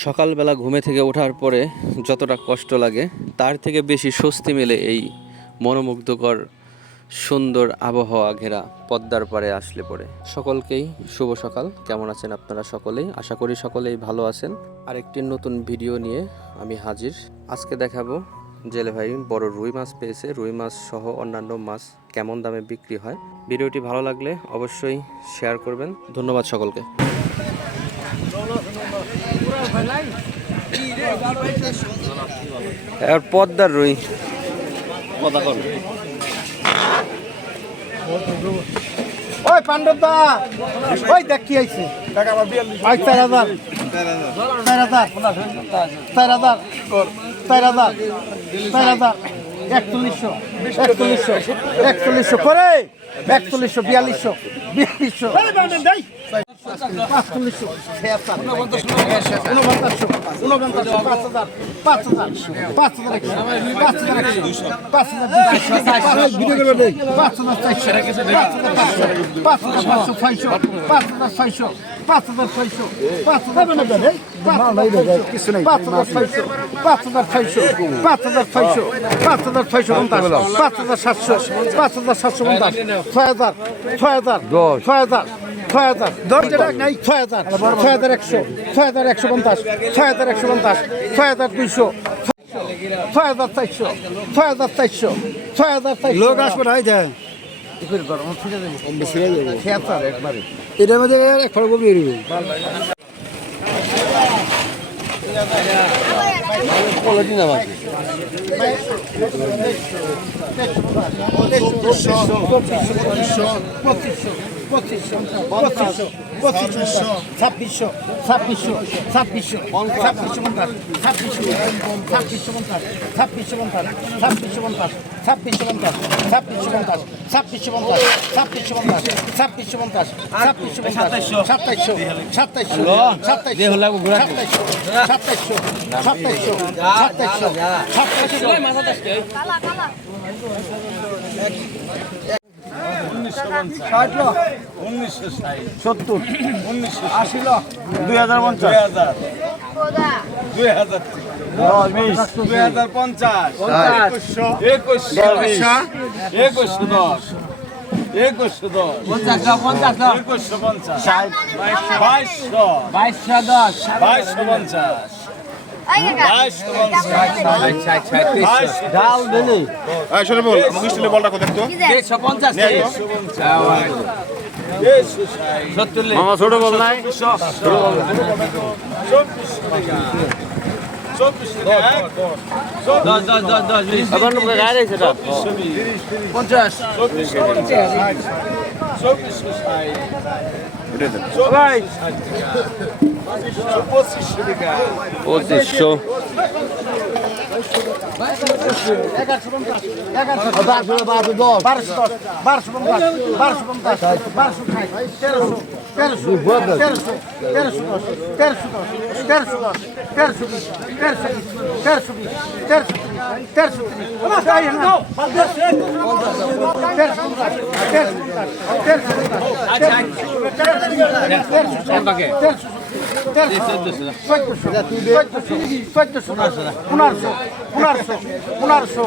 সকালবেলা ঘুমে থেকে ওঠার পরে যতটা কষ্ট লাগে, তার থেকে বেশি স্বস্তি মেলে এই মনোমুগ্ধকর, সুন্দর আবহাওয়া ঘেরা পদ্মার পারে আসলে পরে সকলকেই শুভ সকাল। কেমন আছেন আপনারা সকলেই? আশা করি সকলেই ভালো আছেন। আরেকটি নতুন ভিডিও নিয়ে আমি হাজির। আজকে দেখাবো জেলে ভাই বড় রুই মাছ পেয়েছে। রুই মাছ সহ অন্যান্য মাছ কেমন দামে বিক্রি হয়? ভিডিওটি ভালো লাগলে অবশ্যই শেয়ার করবেন। ধন্যবাদ সকলকে। আর পদ্মার রুই। ওই পাণ্ডব দা ওই দেখ কি আইছে আই চার হাজার। চার হাজার। চার হাজার। চার হাজার। চার হাজার। একচল্লিশশো। একচল্লিশশো। একচল্লিশশো করে। একচল্লিশশো বিয়াল্লিশশো। বিয়াল্লিশশো। পাঁচচল্লিশশো ছিয়াত্তর ঊনপঞ্চাশশো ঊনপঞ্চাশশো পাঁচ হাজার পাঁচ হাজার পাঁচ হাজার একশো পাঁচ হাজার একশো পাঁচ হাজার দুশো পাঁচ হাজার চারশো পাঁচ হাজার পাঁচশো পাঁচ হাজার পাঁচশো ছয়শো পাঁচ হাজার ছয়শো পাঁচ হাজার ছয়শো পাঁচ হাজার ছয়শো পাঁচ হাজার ছয়শো পাঁচ হাজার ছয়শো পাঁচ হাজার ছয়শো পঞ্চাশ ছয় হাজার। দশ নাই ছয় হাজার। ছয় হাজার একশো ছয় হাজার একশো পঞ্চাশ ছয় হাজার একশো পঞ্চাশ ছয় হাজার দুইশো ছয় হাজার চারশো ছয় হাজার চারশো ছয় হাজার চারশো। লোক আসবে না যায় আচ্ছা, এটার মধ্যে এক পঁচিশশো ফল কবি এরিবে ছাব্বিশশো ছাব্বিশশো ছাব্বিশশো ছাব্বিশশো পঞ্চাশ ছাব্বিশশো ছাব্বিশশো পঞ্চাশ ছাব্বিশশো পঞ্চাশ ছাব্বিশশো পঞ্চাশ ছাব্বিশশো পঞ্চাশ ছাব্বিশশো পঞ্চাশ ছাব্বিশশো পঞ্চাশ ছাব্বিশশো পঞ্চাশ ছাব্বিশশো পঞ্চাশ ছাব্বিশশো পঞ্চাশ সাতাইশশো সাতাইশশো সাতাইশশো সাতাইশশো সাতাইশশো সাতাইশশো সাতাইশশো সাতাইশশো ষাট উনিশশো সত্তর। উনিশশো আশি দুই হাজার পঞ্চাশ। দুই হাজার। দুই হাজার। পঞ্চাশ। একুশশো। একুশশো। একুশশো দশ। একুশশো দশ একুশশো পঞ্চাশ। ষাট। বাইশশো। বাইশশো দশ। বাইশশো পঞ্চাশ। ছোট বল নাই পঞ্চাশ উঠে দেন বাইশশো ডাল দিলি শোনে বল মুখ স্টিলে বলটা কোথায় তো দেড়শো পঞ্চাশ দেড়শো ষাট মামা ছোট বল নাই চব্বিশশো এক দশ দশ দশ দশ পঞ্চাশ চব্বিশশো পঞ্চাশ চব্বিশশো ষাট পঁচিশশো টাকা পঁচিশশো বারোশো বারোশো দশ বারোশো দশ বারোশো পঞ্চাশ বারোশো পঞ্চাশ বারোশো ষাট তেরোশো তেরোশো তেরোশো তেরোশো দশ তেরোশো দশ তেরোশো দশ তেরোশো বিশ তেরোশো বিশ তেরোশো বিশ তেরোশো তিরিশ তেরোশো তিরিশ তাই না তেরোশো পঞ্চাশ তেরোশো পঞ্চাশ তেরোশো পঞ্চাশ তেরোশো তেরোশো তেরোশো চোদ্দশো চোদ্দশো চোদ্দশো পনেরোশো পনেরোশো পনেরোশো